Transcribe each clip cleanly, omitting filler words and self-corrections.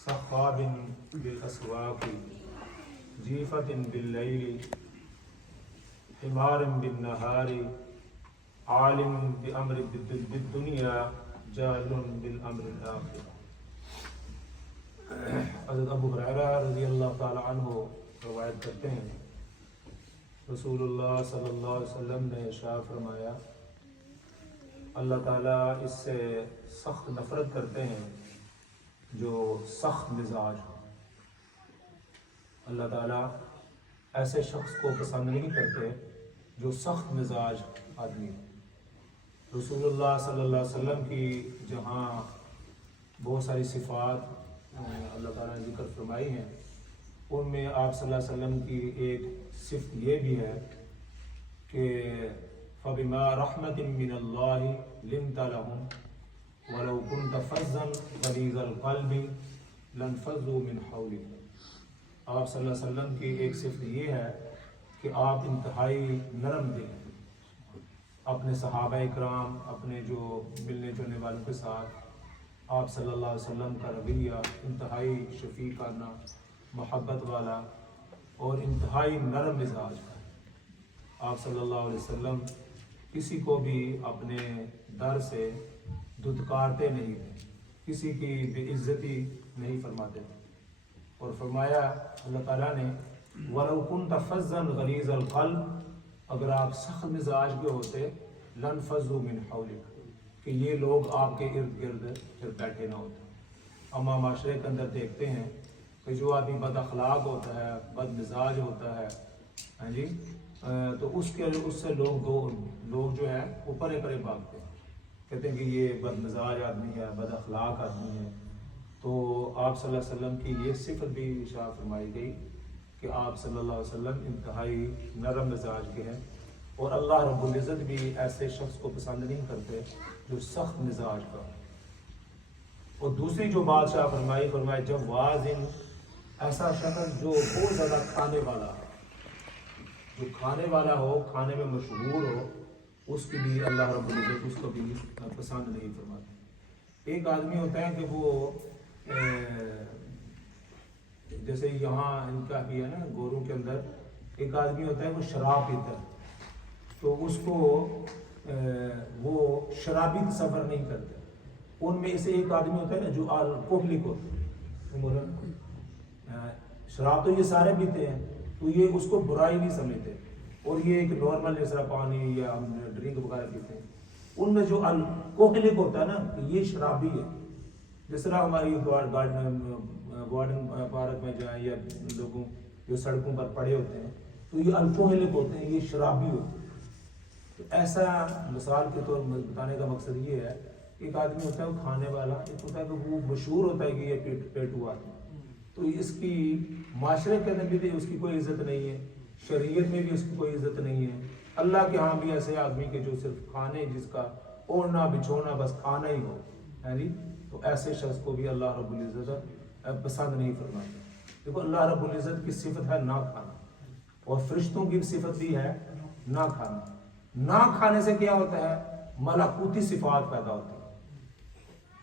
صخاب بالأسواق جيفة بالليل حمار بالنهار عالم بأمر بالدنيا جاهل بالأمر الآخر۔ حضرت ابو ہریرہ رضی اللہ تعالی عنہ روایت کرتے ہیں، رسول اللہ صلی اللہ علیہ وسلم نے ارشاد فرمایا، اللہ تعالیٰ اس سے سخت نفرت کرتے ہیں جو سخت مزاج ہو۔ اللہ تعالیٰ ایسے شخص کو پسند نہیں کرتے جو سخت مزاج آدمی ہو۔ رسول اللہ صلی اللہ علیہ وسلم کی جہاں بہت ساری صفات اللہ تعالیٰ نے ذکر فرمائی ہیں، ان میں آپ صلی اللہ علیہ وسلم کی ایک صفت یہ بھی ہے کہ فَبِمَا رَحْمَةٍ مِّنَ اللَّهِ لِنْتَ لَهُمْ وَلَوْ كُنْتَ فَظًّا غَلِيظَ الْقَلْبِ لَانفَضُّوا مِنْ حَوْلِكَ۔ آپ صلی اللہ علیہ وسلم کی ایک صفت یہ ہے کہ آپ انتہائی نرم دل ہیں۔ اپنے صحابہ اکرام، اپنے جو ملنے جلنے والوں کے ساتھ آپ صلی اللہ علیہ وسلم کا رویہ انتہائی شفیقانہ، محبت والا اور انتہائی نرم مزاج کا ہے۔ آپ صلی اللہ علیہ وسلم کسی کو بھی اپنے در سے دھتکارتے نہیں تھے، کسی کی بے عزتی نہیں فرماتے تھے، اور فرمایا اللہ تعالیٰ نے وَلَوْ كُنْتَ فَظًّا غَلِيظَ الْقَلْبِ، اگر آپ سخت مزاج کے ہوتے لَانفَضُّوا مِنْ حَوْلِكَ، کہ یہ لوگ آپ کے ارد گرد پھر بیٹھے نہ ہوتے۔ ہم معاشرے کے اندر دیکھتے ہیں کہ جو آدمی بد اخلاق ہوتا ہے، بد مزاج ہوتا ہے، ہاں جی، تو اس سے لوگ جو ہے وہ پرے پرے بھاگتے ہیں، کہتے ہیں کہ یہ بد مزاج آدمی ہے، بد اخلاق آدمی ہے۔ تو آپ صلی اللہ علیہ وسلم کی یہ صفت بھی ارشاد فرمائی گئی کہ آپ صلی اللہ علیہ وسلم انتہائی نرم مزاج کے ہیں، اور اللہ رب العزت بھی ایسے شخص کو پسند نہیں کرتے جو سخت مزاج کا۔ اور دوسری جو بادشاہ فرمائی جب وازن، ایسا شخص جو بہت زیادہ کھانے والا ہو، جو کھانے والا ہو، کھانے میں مشہور ہو، اس کی بھی اللہ رب العزت اس کو بھی پسند نہیں فرماتے۔ ایک آدمی ہوتا ہے کہ وہ جیسے یہاں ان کا بھی ہے نا، گوروں کے اندر ایک آدمی ہوتا ہے وہ شراب پیتا ہے، تو اس کو وہ شرابی تصور نہیں کرتے۔ ان میں سے ایک آدمی ہوتا ہے نا جو الکوہلک ہوتا ہے، شراب تو یہ سارے پیتے ہیں، تو یہ اس کو برائی نہیں سمجھتے، اور یہ ایک نارمل جس طرح پانی یا ڈرنک وغیرہ پیتے ہیں۔ ان میں جو الکوہلک ہوتا ہے نا، یہ شرابی ہے۔ جس طرح ہماری گارڈن پارک میں جائیں یا لوگوں جو سڑکوں پر پڑے ہوتے ہیں، تو یہ الکوہلک ہوتے ہیں، یہ شرابی ہوتے ہیں۔ تو ایسا مثال کے طور بتانے کا مقصد یہ ہے، ایک آدمی ہوتا ہے وہ کھانے والا، ایک ہوتا ہے کہ وہ مشہور ہوتا ہے کہ یہ پیٹو آدمی، تو اس کی معاشرے کے اندر بھی اس کی کوئی عزت نہیں ہے، شریعت میں بھی اس کی کوئی عزت نہیں ہے، اللہ کے ہاں بھی ایسے آدمی کے جو صرف کھانے، جس کا اوڑھنا بچھونا بس کھانا ہی ہو، ہے جی، تو ایسے شخص کو بھی اللہ رب العزت پسند نہیں فرماتا۔ دیکھو اللہ رب العزت کی صفت ہے نہ کھانا، اور فرشتوں کی صفت بھی ہے نہ کھانا۔ نہ کھانے سے کیا ہوتا ہے؟ ملکوتی صفات پیدا ہوتی ہیں۔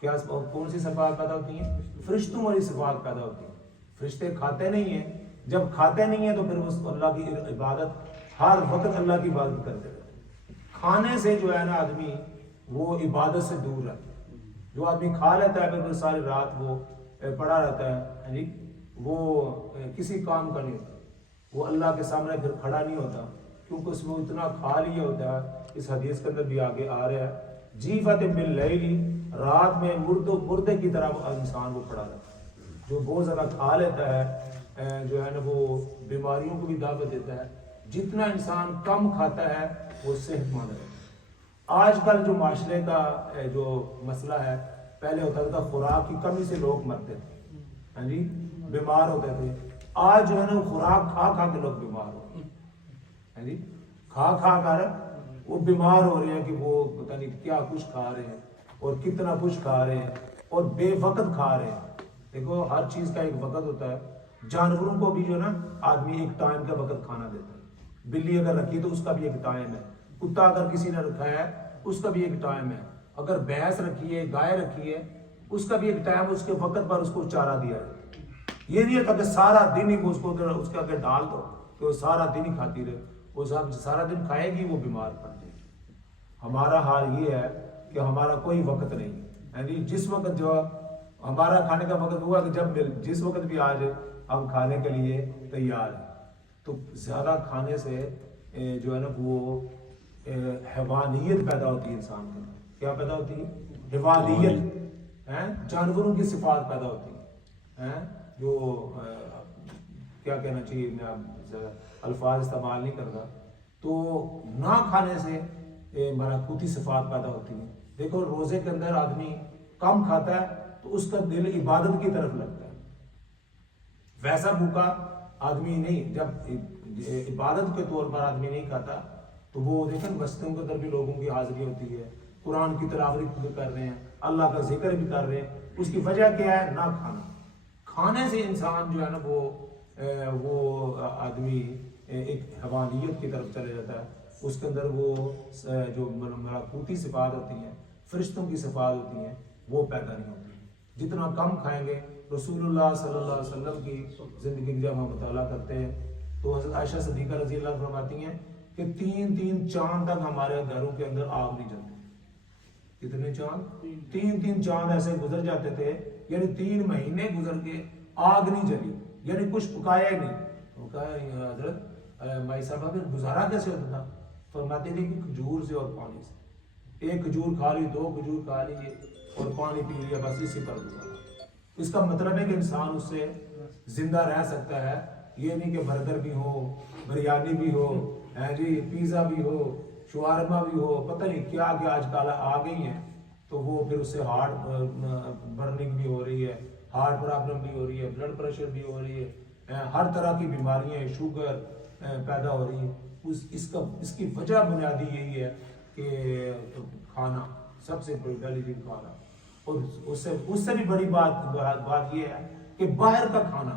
کیا کون سی صفات پیدا ہوتی ہیں؟ فرشتوں والی صفات پیدا ہوتی ہیں۔ فرشتے کھاتے نہیں ہیں، جب کھاتے نہیں ہیں تو پھر اس اللہ کی عبادت، ہر وقت اللہ کی عبادت کرتے رہتے ہیں۔ کھانے سے جو ہے نا آدمی وہ عبادت سے دور رہتا ہے۔ جو آدمی کھا لیتا ہے پھر ساری رات وہ پڑا رہتا ہے، جی، وہ کسی کام کا نہیں ہوتا، وہ اللہ کے سامنے پھر کھڑا نہیں ہوتا، کیونکہ اس میں اتنا کھا لیا ہوتا ہے۔ اس حدیث کے اندر بھی آگے آ رہا ہے، جیفت باللیل، رات میں مردے کی طرح انسان وہ پڑا رہتا ہے۔ جو بہت زیادہ کھا لیتا ہے، جو ہے نا وہ بیماریوں کو بھی دعوت دیتا ہے۔ جتنا انسان کم کھاتا ہے وہ صحت مند ہے۔ آج کل جو معاشرے کا جو مسئلہ ہے، پہلے ہوتا تھا خوراک کی کمی سے لوگ مرتے تھے، ہاں جی، بیمار ہوتے تھے۔ آج جو ہے نا خوراک کھا کھا کے لوگ بیمار ہو رہے ہیں، ہاں جی، کھا کھا کر وہ بیمار ہو رہے ہیں کہ وہ پتہ نہیں کیا کچھ کھا رہے ہیں اور کتنا کچھ کھا رہے ہیں اور بے وقت کھا رہے ہیں۔ دیکھو ہر چیز کا ایک وقت ہوتا ہے۔ جانوروں کو بھی جو ہے نا آدمی ایک ٹائم کا وقت کھانا دیتا ہے۔ بلی اگر رکھی تو اس کا بھی ایک ٹائم ہے، کتا اگر کسی نے رکھا ہے اس کا بھی ایک ٹائم ہے، اگر بھینس رکھی ہے، گائے رکھی ہے اس کا بھی ایک ٹائم اس کے وقت پر اس کو چارہ دیا جائے. یہ نہیں ہے کہ سارا دن ہی اس کو اس کے آگے ڈال دو کہ وہ سارا دن ہی کھاتی رہے. وہ صاحب سارا دن کھائے گی وہ بیمار پڑ جائے گی. ہمارا حال یہ ہے کہ ہمارا کوئی وقت نہیں ہے. یعنی جس وقت جو ہمارا کھانے کا وقت ہوا کہ جب جس وقت بھی آج ہم کھانے کے لیے تیار ہیں. تو زیادہ کھانے سے جو ہے نا وہ حیوانیت پیدا ہوتی ہے انسان کے اندر. کیا پیدا ہوتی ہے؟ حیوانیت. جانوروں کی صفات پیدا ہوتی ہیں. جو کیا کہنا چاہیے، میں الفاظ استعمال نہیں کرتا. تو نہ کھانے سے ملکوتی صفات پیدا ہوتی ہیں. دیکھو روزے کے اندر آدمی کم کھاتا ہے تو اس کا دل عبادت کی طرف لگتا ہے. ویسا بھوکا آدمی نہیں، جب عبادت کے طور پر آدمی نہیں کھاتا تو وہ دیکھیں مسجدوں کے اندر بھی لوگوں کی حاضری ہوتی ہے، قرآن کی تلاوت بھی کر رہے ہیں، اللہ کا ذکر بھی کر رہے ہیں. اس کی وجہ کیا ہے؟ نہ کھانا. کھانے سے انسان جو ہے نا وہ آدمی ایک حیوانیت کی طرف چلے جاتا ہے. اس کے اندر وہ جو ملکوتی صفات ہوتی ہیں، فرشتوں کی صفات ہوتی ہیں، وہ پیدا نہیں ہوتی. جتنا کم کھائیں گے. رسول اللہ صلی اللہ علیہ وسلم کی زندگی کی جب ہم مطالعہ کرتے ہیں تو حضرت عائشہ صدیقہ رضی اللہ عنہا فرماتی ہیں کہ 3 چاند تک ہمارے گھروں کے اندر آگ نہیں جلتی. کتنے چاند؟ 3 چاند ایسے گزر جاتے تھے، یعنی 3 مہینے گزر کے آگ نہیں جلی، یعنی کچھ پکایا ہی نہیں. وہ کہا حضرت مائی صاحبہ پھر گزارا کیسے ہوتا تھا؟ فرماتے تھے کہ کھجور سے اور پانی سے. 1 کھجور کھا لی، 2 کھجور کھا لی اور پانی پی لیا، بس اسی پر گزارا. اس کا مطلب ہے کہ انسان اس سے زندہ رہ سکتا ہے. یہ نہیں کہ برگر بھی ہو، بریانی بھی ہو، جی پیزا بھی ہو، شوارما بھی ہو، پتہ نہیں کیا کیا آج کل آ گئی ہیں. تو وہ پھر اس سے ہارٹ برننگ بھی ہو رہی ہے، ہارٹ پرابلم بھی ہو رہی ہے، بلڈ پریشر بھی ہو رہی ہے، ہر طرح کی بیماریاں، شوگر پیدا ہو رہی ہے. اس کی وجہ بنیادی یہی ہے کہ کھانا، سب سے پہلی چیز کھانا. اور اس سے بھی بڑی بات یہ ہے کہ باہر کا کھانا،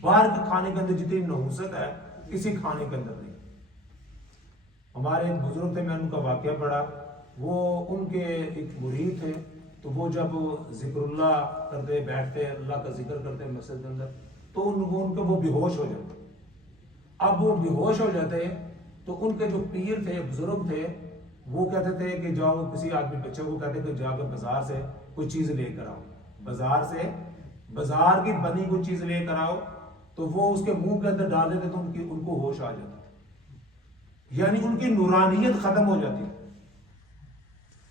باہر کے کھانے کے اندر جتنی نحوست ہے کسی کھانے کے اندر نہیں. ہمارے ایک بزرگ تھے، میں ان کا واقعہ پڑھا. وہ ان کے ایک مرید تھے، تو وہ جب ذکر اللہ کرتے بیٹھتے، اللہ کا ذکر کرتے مسجد کے اندر، تو ان کے وہ بے ہوش ہو جاتے. اب وہ بے ہوش ہو جاتے تو ان کے جو پیر تھے، بزرگ تھے، وہ کہتے تھے کہ جاؤ کسی آدمی بچے کو کہتے کہ جا کے بازار سے کوئی چیز لے کر آؤ، بازار کی بنی کوئی چیز لے کر آؤ. تو وہ اس کے منہ کے اندر ڈال دیتے تو ان کو ہوش آ جاتا تھا. یعنی ان کی نورانیت ختم ہو جاتی.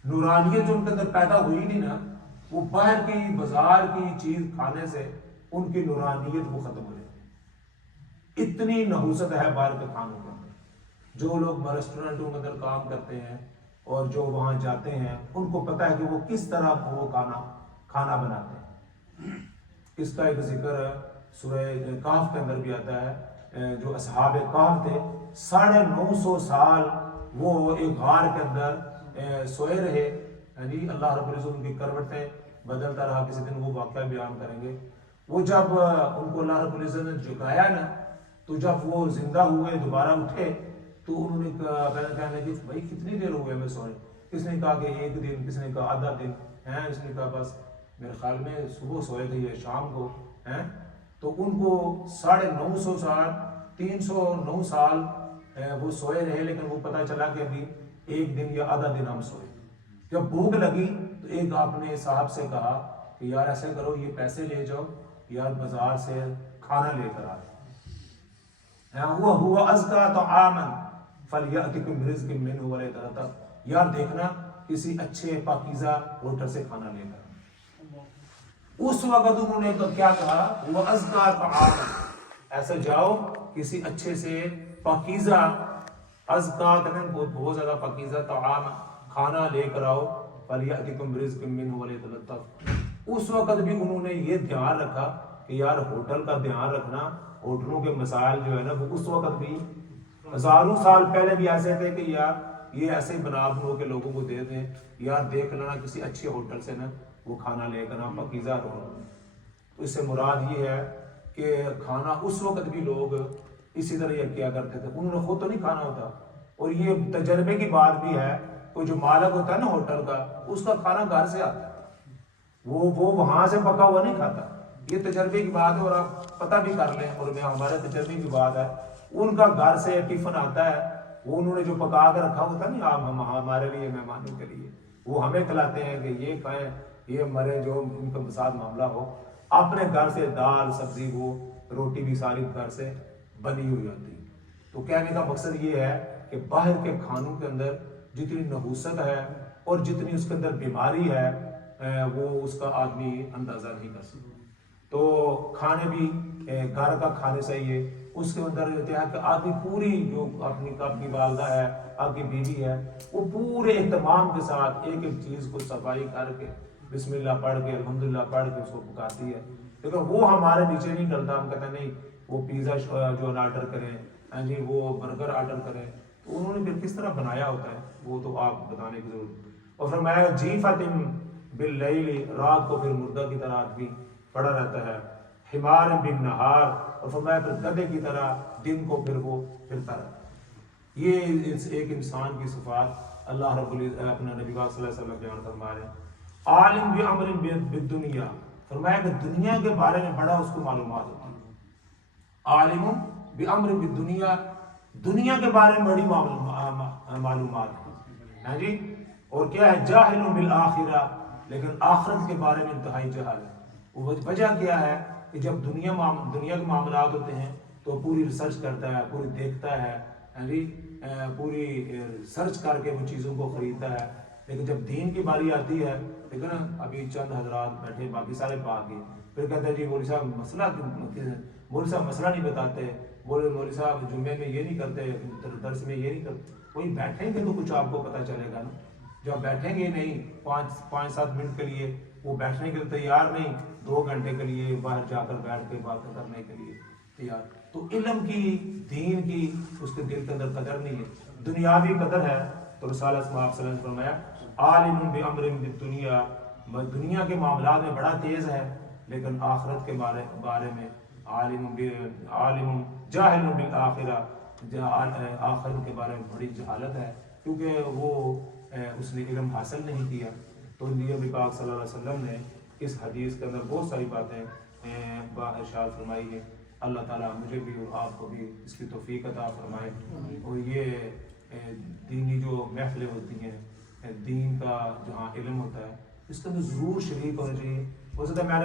نورانیت جو ان کے اندر پیدا ہوئی نہیں نا، وہ باہر کی بازار کی چیز کھانے سے ان کی نورانیت وہ ختم ہو جاتی. اتنی نحوست ہے باہر کے کھانوں کے اندر. جو لوگ ریسٹورنٹوں کے اندر کام کرتے ہیں اور جو وہاں جاتے ہیں، ان کو پتہ ہے کہ وہ کس طرح وہ کھانا بناتے ہیں. اس کا ایک ذکر سورہ کہف کے اندر بھی آتا ہے. جو اصحاب کہف تھے، 950 سال وہ ایک غار کے اندر سوئے رہے. یعنی اللہ رب العزت ان کی کروٹیں بدلتا رہا. کسی دن وہ واقعہ بیان کریں گے. وہ جب ان کو اللہ رب العزت نے جگایا نا، تو جب وہ زندہ ہوئے، دوبارہ اٹھے، تو انہوں نے کہنے لگے بھائی کتنی دیر ہو گئے ہمیں سوئے. کس نے کہا کہ 1 دن، کس نے کہا آدھا دن ہے، اس نے کہا بس میرے خیال میں صبح سوئے تھے یا شام کو ہیں. تو ان کو 950 سال 309 سال وہ سوئے رہے، لیکن وہ پتہ چلا کہ ابھی 1 دن یا آدھا دن ہم سوئے. جب بھوک لگی تو ایک آپ نے صاحب سے کہا کہ یار ایسے کرو، یہ پیسے لے جاؤ، یار بازار سے کھانا لے کر آئے. ہوا ازکا طعاما فلیأتکم برزق منہ ولا یترتب. یار دیکھنا کسی اچھے پاکیزہ ہوٹل سے کھانا لے کر. اس وقت انہوں نے کیا کہا؟ وہ ازکا طعاما، ایسا جاؤ کسی اچھے سے پاکیزہ، ازکا کہتے ہیں بہت زیادہ پاکیزہ، طعاما کھانا لے کر آؤ. فلیأتکم برزق منہ ولا یترتب. اس وقت بھی انہوں نے یہ دھیان رکھا کہ یار ہوٹل کا دھیان رکھنا. ہوٹلوں کے مسائل جو ہے نا، وہ اس وقت بھی ہزاروں سال پہلے بھی ایسے تھے کہ یار یہ ایسے بنا کے لوگوں کو دے دیں. یار دیکھ لینا کسی اچھے ہوٹل سے نا وہ کھانا لے کر نا پاکیزہ ہو. تو اس سے مراد یہ ہے کہ کھانا اس وقت بھی لوگ اسی طرح کیا کرتے تھے. انہوں نے خود تو نہیں کھانا ہوتا. اور یہ تجربے کی بات بھی ہے، کوئی جو مالک ہوتا ہے نا ہوٹل کا، اس کا کھانا گھر سے آتا ہے. وہ وہاں سے پکا ہوا نہیں کھاتا. یہ تجربے کی بات ہے اور آپ پتہ بھی کر لیں. اور میں ہمارے تجربے کی بات ہے, ان کا گھر سے ٹفن آتا ہے, وہ انہوں نے جو پکا کے رکھا ہوتا نہیں آپ ہمارے لیے مہمانوں کے لیے, وہ ہمیں کھلاتے ہیں کہ یہ کھائیں, یہ مرے جو ان کے ساتھ معاملہ ہو. اپنے گھر سے دال سبزی وہ روٹی بھی ساری گھر سے بنی ہوئی ہوتی. تو کہنے کا مقصد یہ ہے کہ باہر کے کھانوں کے اندر جتنی نحوست ہے اور جتنی اس کے اندر بیماری ہے وہ اس کا آدمی اندازہ نہیں کر سکتا. تو کھانے بھی گھر کا کھانے صحیح ہے. اس کے اندر یہ ہے کہ آدمی پوری جو اپنی والدہ ہے, آپ کی بیوی ہے, وہ پورے اہتمام کے ساتھ ایک ایک چیز کو صفائی کر کے بسم اللہ پڑھ کے الحمدللہ پڑھ کے اس کو پکاتی ہے. لیکن وہ ہمارے نیچے نہیں ڈلتا. ہم کہتے ہیں نہیں وہ پیزا جو آرڈر کریں, جی وہ برگر آرڈر کریں, تو انہوں نے پھر کس طرح بنایا ہوتا ہے وہ تو آپ بتانے کی ضرورت. اور فرمایا جیفۃ باللیل, رات کو پھر مردہ کی طرح آدمی پڑا رہتا ہے. حمار بالنہار, اور فرمایا پھر گدھے کی طرح دن کو پھر وہ پھرتا رہتا ہے. یہ ایک انسان کی صفات اللہ رب العزت اپنا نبی پاک صلی اللہ علیہ وسلم بیان فرما رہے ہیں. عالم بامر بالدنیا, فرمایا کہ دنیا کے بارے میں بڑا اس کو معلومات ہوتی ہے. عالم بامر بالدنیا, دنیا کے بارے میں بڑی معلومات ہے جی. اور کیا ہے جاہل بالآخرہ, لیکن آخرت کے بارے میں انتہائی جہل ہے. وجہ کیا ہے کہ جب دنیا کے معاملات ہوتے ہیں تو پوری ریسرچ کرتا ہے, پوری دیکھتا ہے جی, پوری سرچ کر کے ان چیزوں کو خریدتا ہے. لیکن جب دین کی باری آتی ہے, دیکھو نا ابھی چند حضرات بیٹھے باقی سارے پاک گئے, پھر کہتے ہیں جی مولوی صاحب مولوی صاحب مسئلہ نہیں بتاتے, مولوی صاحب جمعے میں یہ نہیں کرتے, درس میں یہ نہیں کرتے. وہی بیٹھیں گے تو کچھ آپ کو پتہ چلے گا نا. جب بیٹھیں گے نہیں 5-7 منٹ کے لیے, وہ بیٹھنے کے لیے تیار نہیں, 2 گھنٹے کے لیے باہر جا کر بیٹھ کے باتیں کرنے کے لیے تیار. تو علم کی دین کی اس کے دل کے اندر قدر نہیں ہے, دنیاوی قدر ہے. تو رسالہ آپ صلی اللہ علیہ وسلم نے فرمایا عالم بامر بالدنیا, دنیا کے معاملات میں بڑا تیز ہے, لیکن آخرت کے بارے میں عالم جاہل بالآخرہ, آخرت کے بارے میں بڑی جہالت ہے, کیونکہ وہ اس نے علم حاصل نہیں کیا. تو نبی پاک صلی اللہ علیہ وسلم نے اس حدیث کے اندر بہت ساری باتیں ارشاد فرمائی ہے. اللہ تعالیٰ مجھے بھی اور آپ کو بھی اس کی توفیق عطا فرمائے. اور یہ دینی جو محفلیں ہوتی ہیں, دین کا جہاں علم ہوتا ہے, اس کے اندر ضرور شریک ہونا چاہیے. ہو سکتا ہے میں